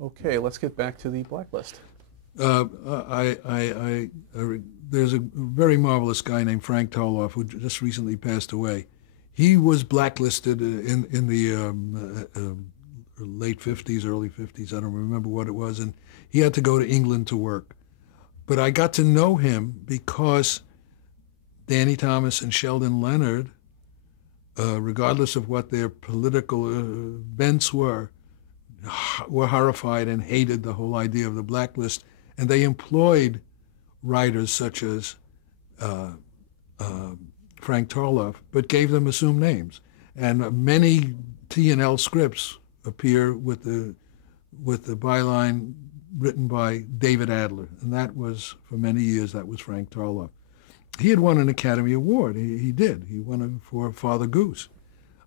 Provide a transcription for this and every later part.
Okay, let's get back to the blacklist. Uh, there's a very marvelous guy named Frank Toloff who just recently passed away. He was blacklisted in the late 50s, early 50s. I don't remember what it was, and he had to go to England to work. But I got to know him because Danny Thomas and Sheldon Leonard, regardless of what their political bents were horrified and hated the whole idea of the blacklist, and they employed writers such as uh, uh, Frank Tarloff, but gave them assumed names. And many T&L scripts appear with the byline written by David Adler, and that was for many years that was Frank Tarloff. He had won an Academy Award. He did. He won it for Father Goose.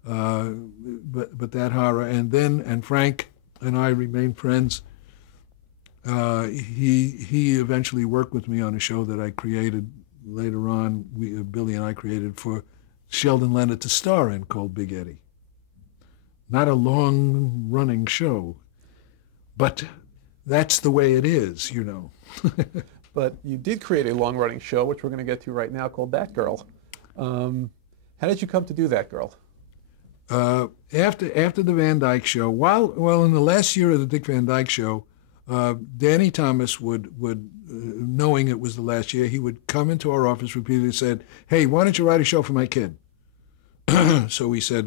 But that horror, and Frank and I remained friends. He eventually worked with me on a show that I created later on. Billy and I created for Sheldon Leonard to star in, called Big Eddie. Not a long running show, but that's the way it is, you know. But you did create a long-running show, which we're going to get to right now, called That Girl. How did you come to do That Girl? After the Van Dyke Show, while in the last year of the Dick Van Dyke Show, Danny Thomas would knowing it was the last year, he would come into our office repeatedly and said, "Hey, why don't you write a show for my kid?" So we said,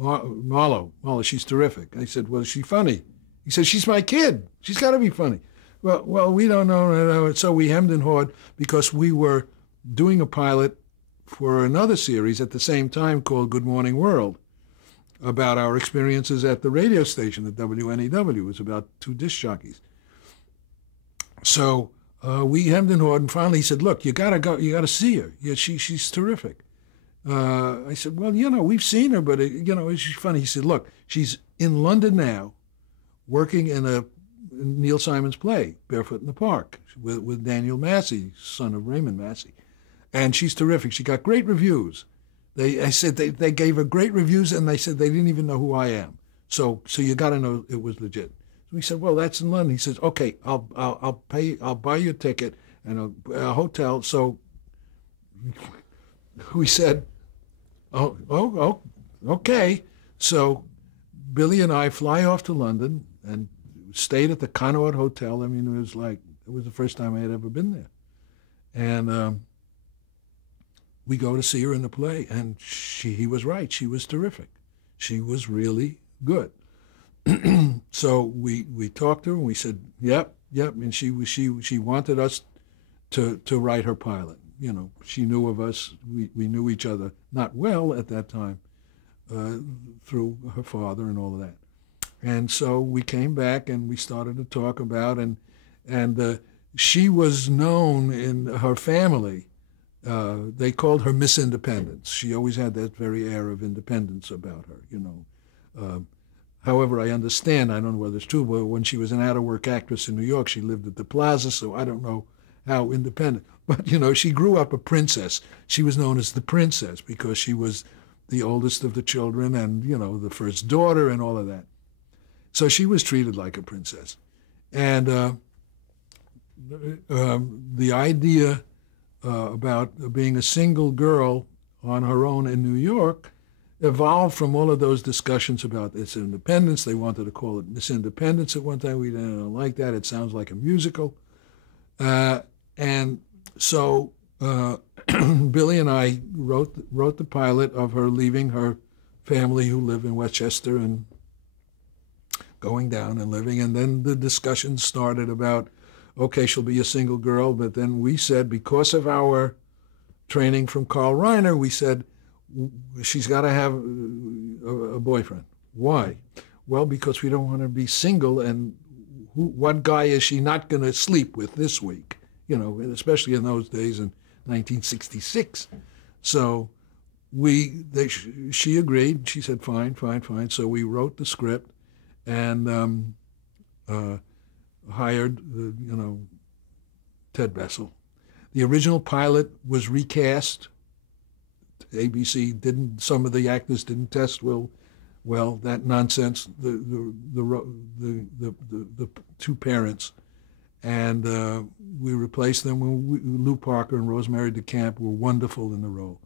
Marlo, she's terrific. I said, "Well, is she funny?" He said, "She's my kid. She's got to be funny." Well, we don't know. So we hemmed and hawed because we were doing a pilot for another series at the same time called Good Morning World, about our experiences at the radio station at WNEW. It was about two disc jockeys. So we hemmed and hawed, and finally he said, "Look, you gotta go. You gotta see her. Yeah, she's terrific." I said, "Well, we've seen her, but is she funny?" He said, "Look, she's in London now, working in Neil Simon's play, Barefoot in the Park, with Daniel Massey, son of Raymond Massey. And she's terrific. She got great reviews. I said they gave her great reviews, and they said they didn't even know who I am. So you got to know it was legit." So we said, "Well, that's in London." He says, "Okay, I'll pay. I'll buy you a ticket and a hotel." So we said, "Oh, okay." So Billy and I fly off to London and stayed at the Connaught Hotel. I mean, it was the first time I had ever been there. And we go to see her in the play, and he was right. She was terrific. She was really good. So we talked to her, and we said, "Yep." And she wanted us to write her pilot. She knew of us. We knew each other not well at that time, through her father and all of that. And so we came back and we started to talk about, and she was known in her family. They called her Miss Independence. She always had that very air of independence about her. However, I understand, I don't know whether it's true, but when she was an out-of-work actress in New York, she lived at the Plaza, so I don't know how independent. But, she grew up a princess. She was known as the princess because she was the oldest of the children and, the first daughter and all of that. So she was treated like a princess. And the idea about being a single girl on her own in New York evolved from all of those discussions about its independence. They wanted to call it Miss Independence at one time. We didn't like that. It sounds like a musical. And so Billy and I wrote the pilot of her leaving her family who live in Westchester and going down and living. And then the discussion started about, okay, she'll be a single girl. But then we said, because of our training from Carl Reiner, we said, she's got to have a boyfriend. Why? Well, because we don't want her to be single, and what guy is she not going to sleep with this week? Especially in those days in 1966. So she agreed. She said, fine. So we wrote the script and hired, Ted Bessel. The original pilot was recast. ABC some of the actors didn't test well Well, that nonsense, the two parents, and we replaced them. Lou Parker and Rosemary DeCamp were wonderful in the role.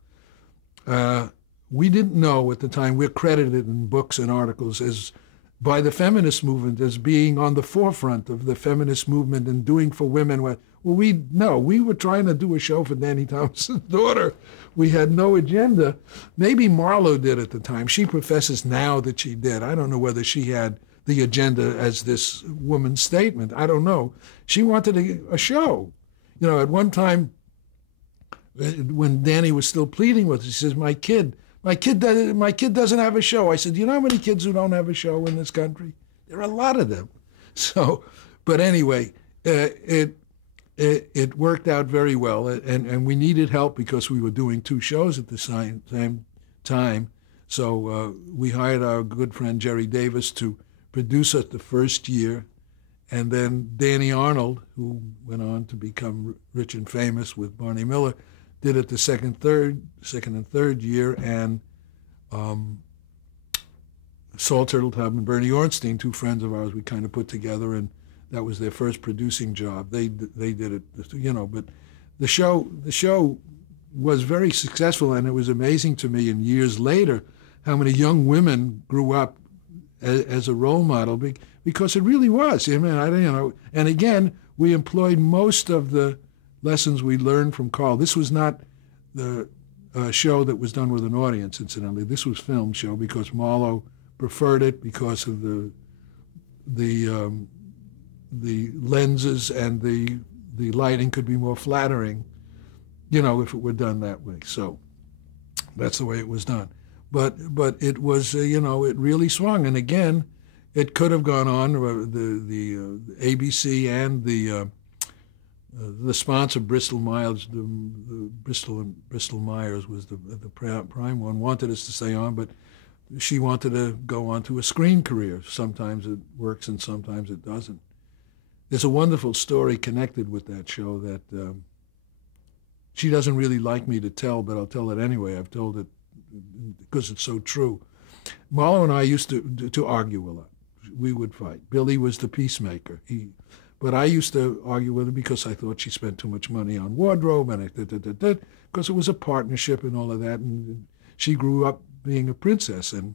We didn't know at the time, we're credited in books and articles as by the feminist movement as being on the forefront of the feminist movement and doing for women. Well, we were trying to do a show for Danny Thomas's daughter. We had no agenda. Maybe Marlowe did at the time. She professes now that she did. I don't know whether she had the agenda as this woman's statement. I don't know. She wanted a show. You know, at one time, when Danny was still pleading with us, he says, my kid doesn't have a show. I said, you know how many kids who don't have a show in this country? There are a lot of them. So, but anyway, it worked out very well, and we needed help because we were doing two shows at the same time. So we hired our good friend Jerry Davis to produce it the first year, and then Danny Arnold, who went on to become rich and famous with Barney Miller, did it the second and third year, and Saul Turtletub and Bernie Ornstein, two friends of ours, we kind of put together, and that was their first producing job. They did it, you know. But the show was very successful, and it was amazing to me. And years later, how many young women grew up as a role model, because it really was. I mean, you know. And again, we employed most of the lessons we learned from Carl. This was not the show that was done with an audience, incidentally. This was film show because Marlowe preferred it because of the lenses and the lighting could be more flattering, you know, if it were done that way. So that's the way it was done. But it was, you know, it really swung. And again, it could have gone on. The ABC and the sponsor, Bristol Myers, Bristol Myers was the prime one, wanted us to stay on, but she wanted to go on to a screen career. Sometimes it works and sometimes it doesn't. There's a wonderful story connected with that show that she doesn't really like me to tell, but I'll tell it anyway. I've told it because it's so true. Marlowe and I used to argue a lot. We would fight. Billy was the peacemaker. But I used to argue with her because I thought she spent too much money on wardrobe, and because it was a partnership and all of that. And she grew up being a princess, and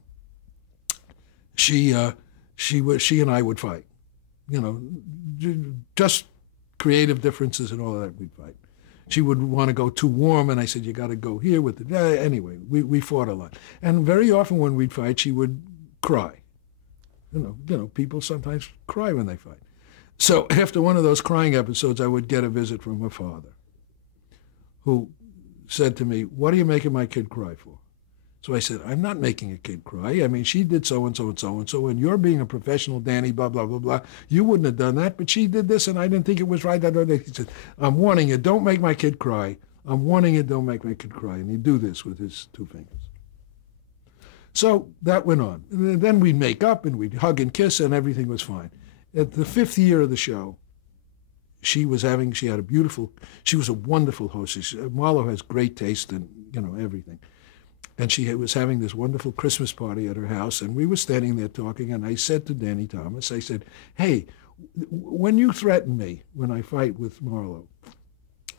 she and I would fight. You know, just creative differences and all of that, we'd fight. She would want to go too warm, and I said, you got to go here with it. Anyway, we fought a lot. And very often when we'd fight, she would cry. You know, people sometimes cry when they fight. So after one of those crying episodes, I would get a visit from her father, who said to me, what are you making my kid cry for? So I said, I'm not making a kid cry. I mean, she did so-and-so and so-and-so, and you're being a professional, Danny, blah, blah, blah, blah. You wouldn't have done that, but she did this, and I didn't think it was right. He said, I'm warning you, don't make my kid cry. I'm warning you, don't make my kid cry. And he'd do this with his two fingers. So that went on. And then we'd make up, and we'd hug and kiss, and everything was fine. At the 5th year of the show, she was a wonderful hostess. Marlowe has great taste in, you know, everything. And she was having this wonderful Christmas party at her house, and we were standing there talking, and I said to Danny Thomas, I said, hey, when you threaten me when I fight with Marlowe,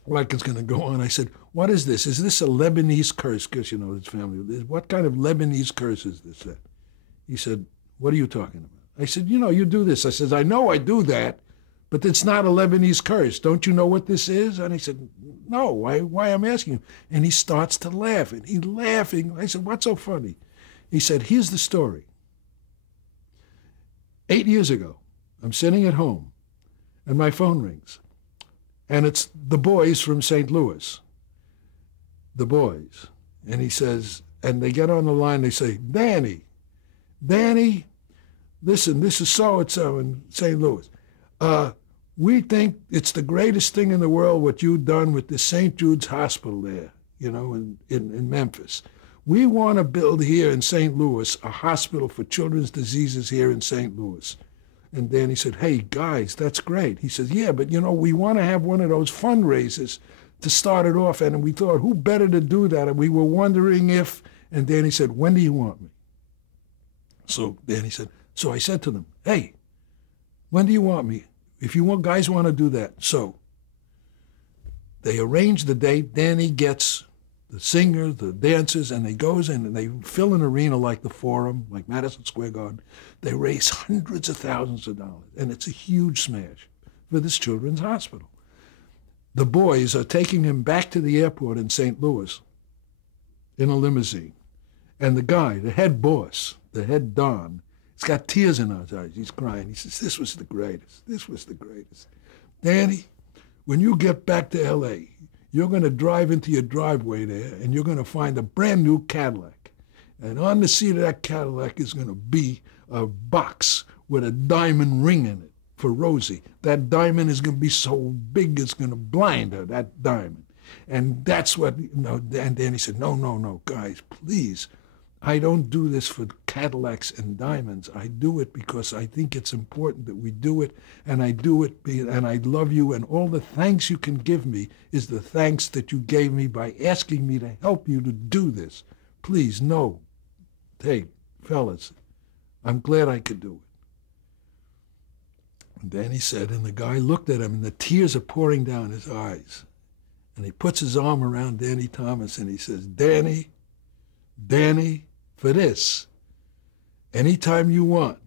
like it's going to go on, I said, what is this? Is this a Lebanese curse? Because, you know, his family, what kind of Lebanese curse is this? He said, what are you talking about? I said, you know, you do this. I said, I know I do that, but it's not a Lebanese curse. Don't you know what this is? And he said, no, why I'm asking you? And he starts to laugh, and he's laughing. I said, what's so funny? He said, here's the story. 8 years ago, I'm sitting at home, and my phone rings, and it's the boys from St. Louis, the boys. And he says, and they get on the line, they say, Danny, listen, this is so-and-so in St. Louis. We think it's the greatest thing in the world what you've done with the St. Jude's Hospital there, you know, in Memphis. We want to build here in St. Louis a hospital for children's diseases here in St. Louis. And Danny said, hey, guys, that's great. He says, yeah, but, you know, we want to have one of those fundraisers to start it off. And we thought, who better to do that? And we were wondering if, and Danny said, when do you want me? So Danny said, so I said to them, hey, when do you want me? If you guys want to do that. So they arrange the date. Danny gets the singers, the dancers, and they goes in and they fill an arena like the Forum, like Madison Square Garden. They raise hundreds of thousands of dollars, and it's a huge smash for this children's hospital. The boys are taking him back to the airport in St. Louis in a limousine. And the guy, the head boss, the head Don, he's got tears in his eyes. He's crying. He says, this was the greatest. This was the greatest. Danny, when you get back to L.A., you're going to drive into your driveway there, and you're going to find a brand new Cadillac. And on the seat of that Cadillac is going to be a box with a diamond ring in it for Rosie. That diamond is going to be so big it's going to blind her, that diamond. And that's what, and Danny said, no, guys, please. I don't do this for Cadillacs and diamonds. I do it because I think it's important that we do it, and I do it, and I love you, and all the thanks you can give me is the thanks that you gave me by asking me to help you to do this. Please, no. Hey, fellas, I'm glad I could do it. And Danny said, and the guy looked at him, and the tears are pouring down his eyes. And he puts his arm around Danny Thomas, and he says, Danny, for this, anytime you want,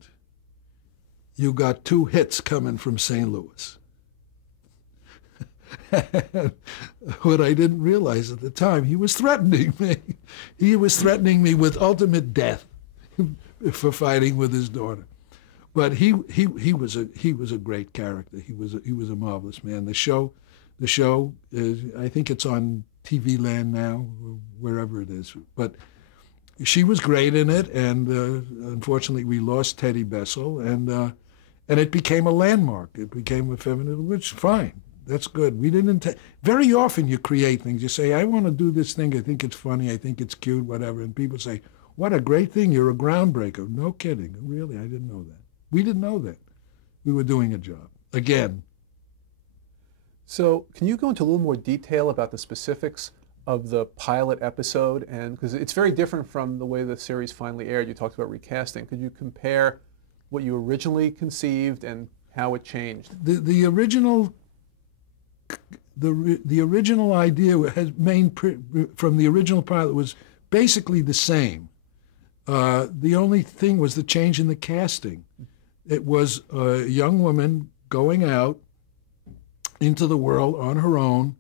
you got 2 hits coming from St. Louis. What I didn't realize at the time, he was threatening me. He was threatening me with ultimate death for fighting with his daughter. But he was a great character. He was a marvelous man. The show is, I think it's on TV Land now, or wherever it is. But she was great in it, and unfortunately we lost Teddy Bessel, and it became a landmark. It became a feminine, which fine, that's good. We didn't. Very often you create things. You say, I want to do this thing. I think it's funny. I think it's cute, whatever. And people say, what a great thing. You're a groundbreaker. No kidding. Really, I didn't know that. We didn't know that. We were doing a job. Again. So can you go into a little more detail about the specifics of the pilot episode? And because it's very different from the way the series finally aired. You talked about recasting. Could you compare what you originally conceived and how it changed? The original idea from the original pilot was basically the same. The only thing was the change in the casting. It was a young woman going out into the world on her own,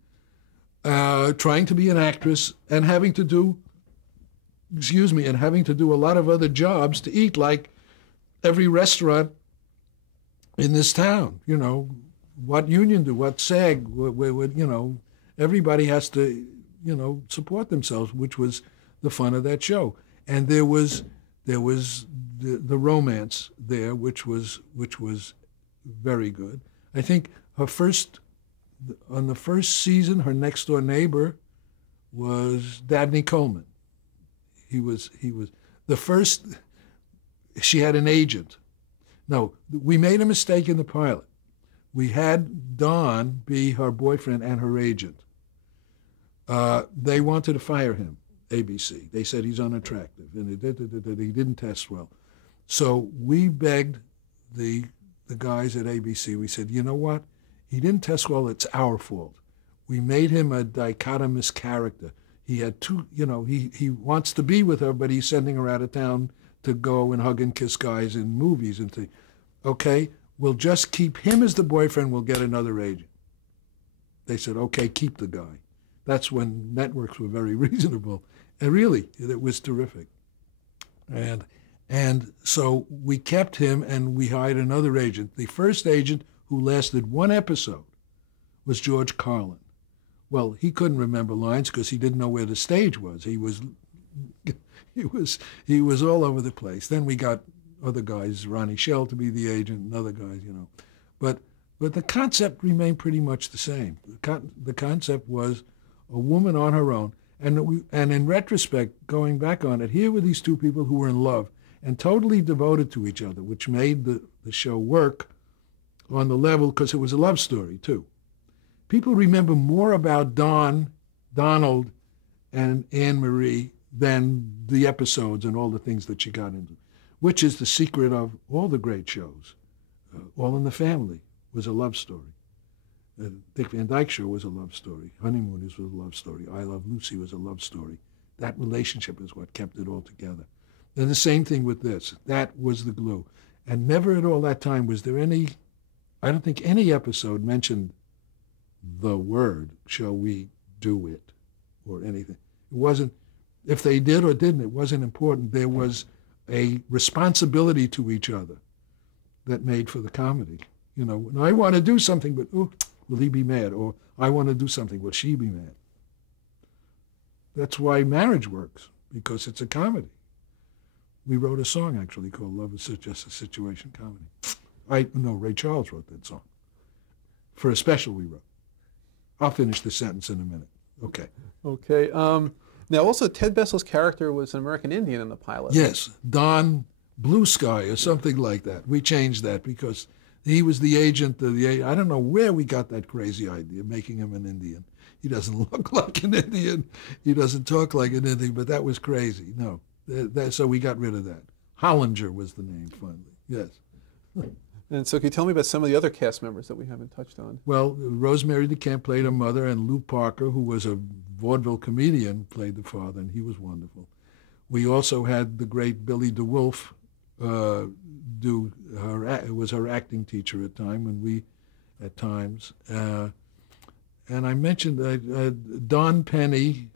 trying to be an actress and having to do a lot of other jobs to eat, like every restaurant in this town. You know, what union do, what SAG, everybody has to, support themselves, which was the fun of that show. And there was the romance there, which was very good. I think on the first season, her next door neighbor was Dabney Coleman. He was the first. She had an agent. No, we made a mistake in the pilot. We had Don be her boyfriend and her agent. They wanted to fire him, ABC. They said he's unattractive, and he didn't test well. So we begged the guys at ABC. We said, you know what? He didn't test well. It's our fault. We made him a dichotomous character. He had two, he wants to be with her, but he's sending her out of town to go and hug and kiss guys in movies and things. Okay, we'll just keep him as the boyfriend. We'll get another agent. They said, okay, keep the guy. That's when networks were very reasonable. And really, it was terrific. And so we kept him, and we hired another agent. The first agent, who lasted one episode, was George Carlin. Well, he couldn't remember lines because he didn't know where the stage was. He was all over the place. Then we got other guys, Ronnie Shell to be the agent, and other guys, But the concept remained pretty much the same. The concept was a woman on her own. And in retrospect, going back on it, here were these two people who were in love and totally devoted to each other, which made the show work on the level, because it was a love story, too. People remember more about Donald, and Anne Marie than the episodes and all the things that she got into. which is the secret of all the great shows. All in the Family was a love story. Dick Van Dyke Show was a love story. Honeymooners was a love story. I Love Lucy was a love story. That relationship is what kept it all together. And the same thing with this. That was the glue. And never at all that time was there any, I don't think any episode mentioned the word, shall we do it, or anything. It wasn't, if they did or didn't, it wasn't important. There was a responsibility to each other that made for the comedy. You know, when I want to do something, but oh, will he be mad? Or I want to do something, will she be mad? That's why marriage works, because it's a comedy. We wrote a song actually called Love is Just a Situation Comedy. Ray Charles wrote that song for a special we wrote. I'll finish the sentence in a minute. Okay. Okay. Now, also, Ted Bessel's character was an American Indian in the pilot. Yes, Don Blue Sky or something like that. We changed that because he was the agent of the. I don't know where we got that crazy idea, making him an Indian. He doesn't look like an Indian. He doesn't talk like an Indian, but that was crazy. No. So we got rid of that. Hollinger was the name finally. Yes. And so can you tell me about some of the other cast members that we haven't touched on? Well, Rosemary DeCamp played her mother, and Lou Parker, who was a vaudeville comedian, played the father, and he was wonderful. We also had the great Billy DeWolf was her acting teacher at times. And I mentioned Don Penny,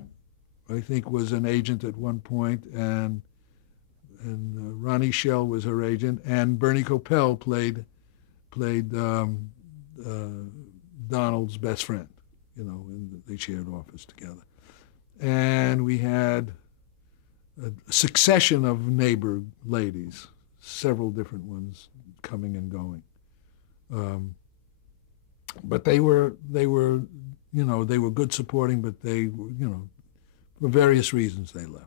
I think, was an agent at one point, and Ronnie Shell was her agent, and Bernie Coppell played Donald's best friend, you know, and they shared office together. And we had a succession of neighbor ladies, several different ones coming and going. But they were good supporting, but they were, for various reasons they left.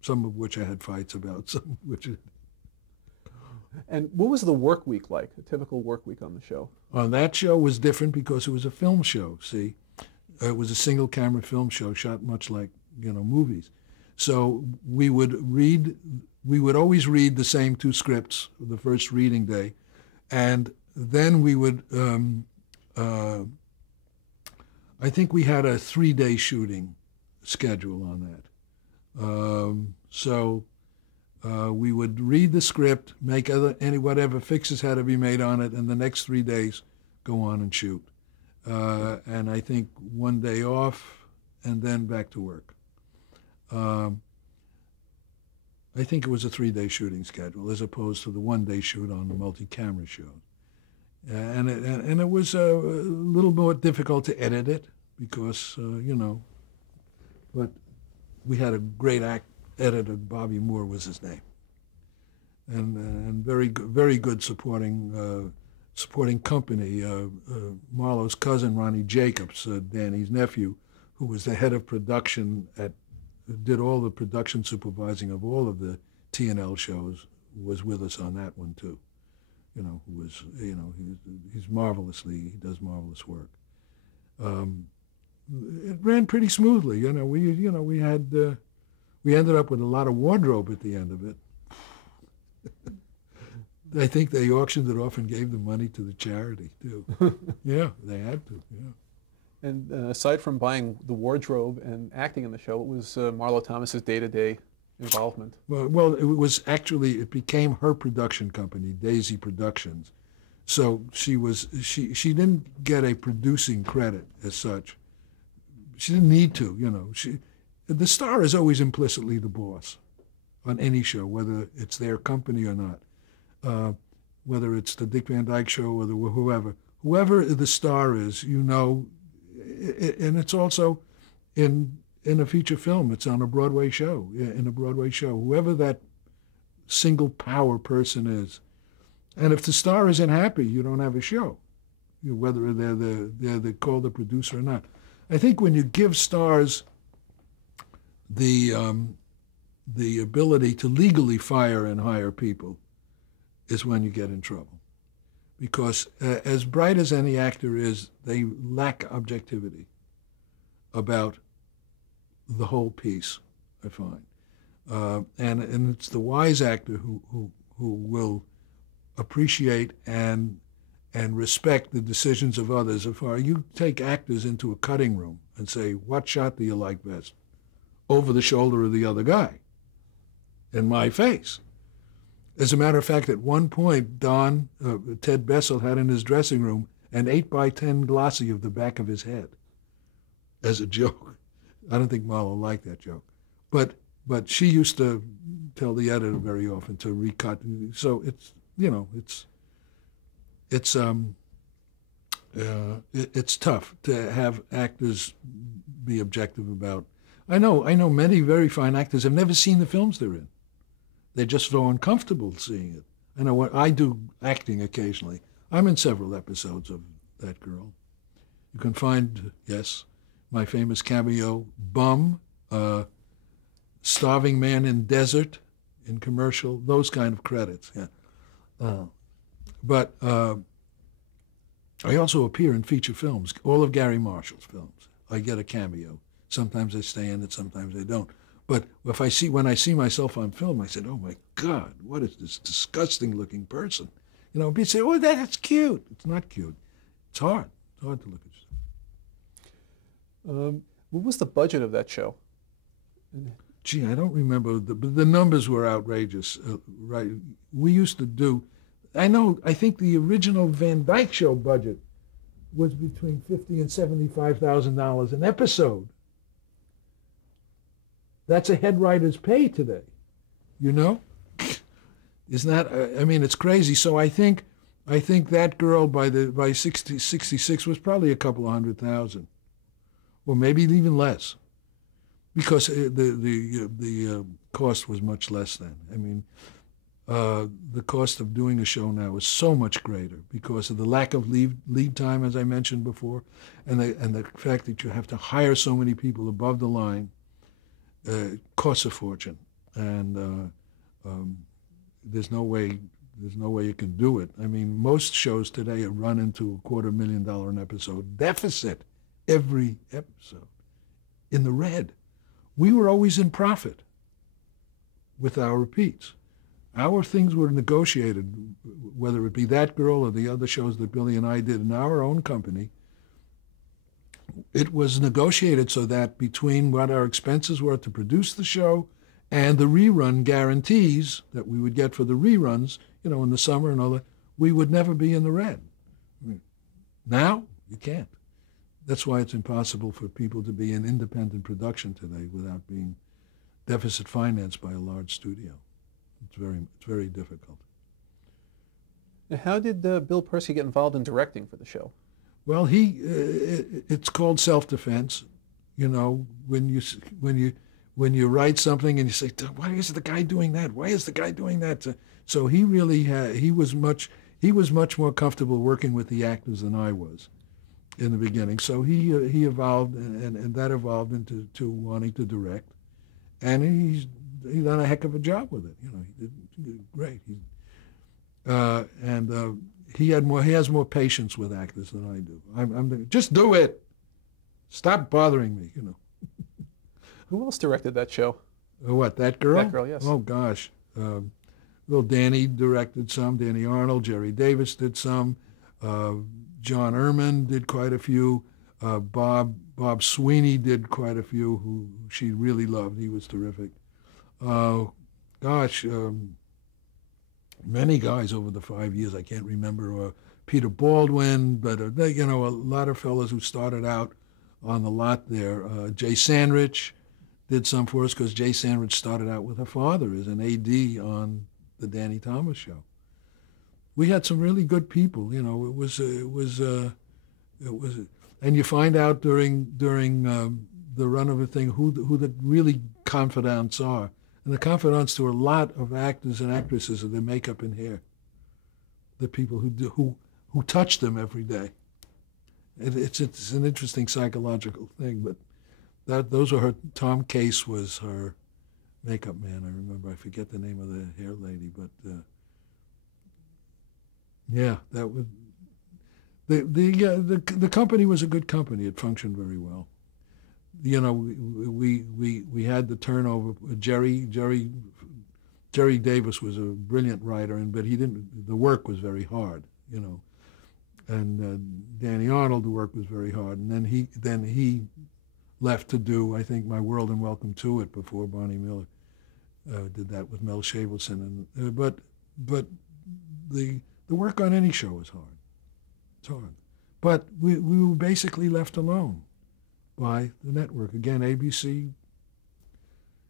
Some of which I had fights about, some of which. And what was the work week like, a typical work week on the show? On that show was different because it was a film show, see. It was a single camera film show shot much like, movies. So we would always read the same two scripts the first reading day. And then we would, I think we had a 3-day shooting schedule on that. So we would read the script, make whatever fixes had to be made on it, and the next 3 days go on and shoot. And I think 1 day off, and then back to work. I think it was a 3-day shooting schedule as opposed to the 1-day shoot on the multi-camera show. And it was a little more difficult to edit it because, but we had a great editor, Bobby Moore was his name, and very good supporting company. Marlowe's cousin, Ronnie Jacobs, Danny's nephew, who was the head of production did all the production supervising of all of the T&L shows, was with us on that one too. He does marvelous work. It ran pretty smoothly. We ended up with a lot of wardrobe at the end of it. I think they auctioned it off and gave the money to the charity too. Yeah, they had to. Yeah. And aside from buying the wardrobe and acting in the show, what was Marlo Thomas's day-to-day involvement? Well, it became her production company, Daisy Productions. So she didn't get a producing credit as such. She didn't need to, The star is always implicitly the boss on any show, whether it's their company or not. Whether it's the Dick Van Dyke Show or whoever the star is, and it's also in a feature film. It's on a Broadway show. In a Broadway show, whoever that single power person is, and if the star isn't happy, you don't have a show, whether they're called the producer or not. I think when you give stars the ability to legally fire and hire people is when you get in trouble. Because as bright as any actor is, they lack objectivity about the whole piece, I find. And it's the wise actor who will appreciate and respect the decisions of others. If you take actors into a cutting room and say, what shot do you like best? Over the shoulder of the other guy, in my face. As a matter of fact, at one point, Ted Bessel had in his dressing room an 8x10 glossy of the back of his head as a joke. I don't think Marlo liked that joke. But she used to tell the editor very often to recut. So it's tough to have actors be objective about. I know many very fine actors have never seen the films they're in. They're just so uncomfortable seeing it. I know what I do acting occasionally. I'm in several episodes of That Girl. You can find, yes, my famous cameo, Bum, Starving Man in Desert, in commercial, those kind of credits. Yeah. But I also appear in feature films, all of Gary Marshall's films. I get a cameo. Sometimes I stay in it, sometimes I don't. But when I see myself on film, I said, "Oh my God, what is this disgusting-looking person?" You know, people say, "Oh, that's cute." It's not cute. It's hard. It's hard to look at yourself. What was the budget of that show? Gee, I don't remember. The numbers were outrageous. Right? We used to do. I think the original Van Dyke Show budget was between $50,000 and $75,000 an episode. That's a head writer's pay today, you know? Isn't that, I mean, it's crazy. So I think That Girl by 66 was probably a couple of $100,000, or maybe even less, because the cost was much less then. I mean, the cost of doing a show now is so much greater because of the lack of lead time, as I mentioned before, and the fact that you have to hire so many people above the line. Costs a fortune, and there's no way you can do it. I mean, most shows today are run into $250,000 an episode deficit every episode, in the red. We were always in profit with our repeats. Our things were negotiated, whether it be That Girl or the other shows that Billy and I did in our own company. It was negotiated so that between what our expenses were to produce the show and the rerun guarantees that we would get for the reruns, you know, in the summer and all that, we would never be in the red. Now, you can't. That's why it's impossible for people to be in independent production today without being deficit financed by a large studio. It's very difficult. Now, how did Bill Percy get involved in directing for the show? Well, it's called self-defense. You know, when you write something and you say, "Why is the guy doing that? Why is the guy doing that?" So he really he was much more comfortable working with the actors than I was in the beginning. So he evolved, and that evolved into wanting to direct, and he's done a heck of a job with it. You know, he did great. He has more patience with actors than I do. I'm just do it. Stop bothering me, you know. Who else directed that show? What, That Girl? That Girl, yes. Oh, gosh. Well, Danny directed some. Danny Arnold, Jerry Davis did some. John Ehrman did quite a few. Bob Sweeney did quite a few, who she really loved. He was terrific. Many guys over the 5 years, I can't remember, Peter Baldwin, but you know, a lot of fellows who started out on the lot there. Jay Sandrich did some for us because Jay Sandrich started out with her father as an AD on the Danny Thomas Show. We had some really good people, you know. It was, and you find out during the run of a thing who the really confidants are. And the confidants to a lot of actors and actresses are their makeup and hair. The people who touch them every day. It's an interesting psychological thing, but those were her. Tom Case was her makeup man. I remember. I forget the name of the hair lady, but yeah, that was the company was a good company. It functioned very well. you know, we had the turnover. Jerry Davis was a brilliant writer, but he didn't. The work was very hard, you know. And Danny Arnold, the work was very hard. And then he left to do, I think, My World and Welcome to It before Barney Miller did that with Mel Shabelson. And but the work on any show is hard. It's hard. But we were basically left alone by the network. Again, ABC,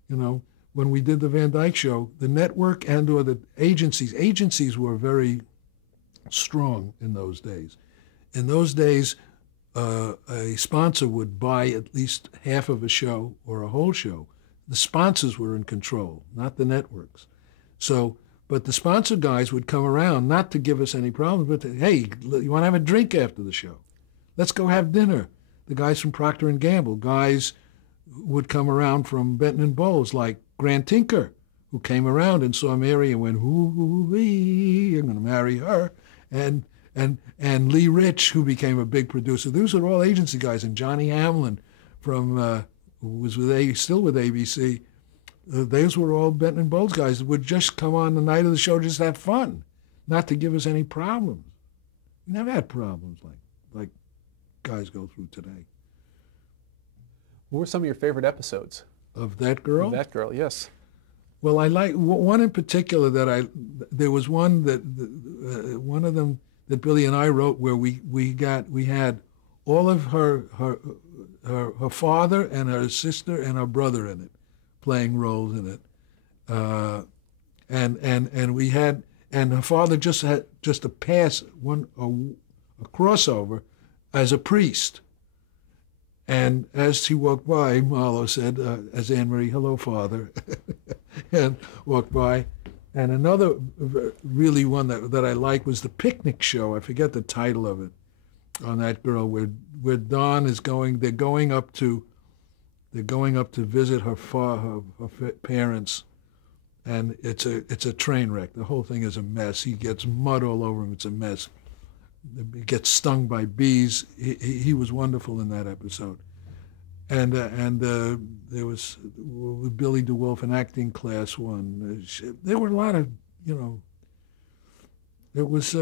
you know, when we did the Van Dyke show, the network and or the agencies were very strong in those days. In those days, a sponsor would buy at least half of a show or a whole show. The sponsors were in control, not the networks. So, but the sponsor guys would come around, not to give us any problems, but to, hey, you want to have a drink after the show? Let's go have dinner. The guys from Procter & Gamble, guys would come around from Benton and Bowles, like Grant Tinker, who came around and saw Mary and went, ooh-wee, I'm going to marry her. And Lee Rich, who became a big producer. Those were all agency guys. And Johnny Hamlin, from who was still with ABC. Those were all Benton and Bowles guys that would just come on the night of the show, just have fun, not to give us any problems. We never had problems like guys go through today. What were some of your favorite episodes? Of That Girl? Of That Girl, yes. Well, I like one in particular there was one that one of them that Billy and I wrote where we had all of her father and her sister and her brother in it, playing roles in it, and we had, and her father just had a pass a crossover as a priest. And as he walked by, Marlowe said, as Anne-Marie, hello, Father, and walked by. And another really one that I like was the picnic show. I forget the title of it, on That Girl, where Dawn is going. They're going up to visit her parents, and it's a train wreck. The whole thing is a mess. He gets mud all over him. It's a mess. He gets stung by bees. He was wonderful in that episode. And there was with Billy DeWolf, an acting class one. There were a lot of, you know. It was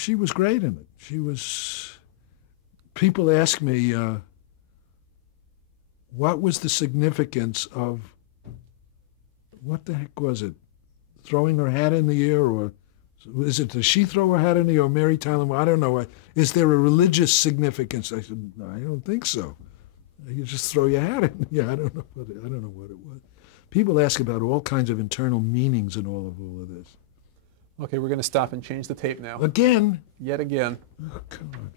she was great in it. She was. People ask me, what was the significance of, what the heck was it? Throwing her hat in the air, or is it, does she throw her hat in the air, or Mary Tyler? I don't know. Is there a religious significance? I said, no, I don't think so. You just throw your hat in. Yeah, I don't know what it was. People ask about all kinds of internal meanings in all of this. Okay, we're going to stop and change the tape now. Again? Yet again. Oh, God.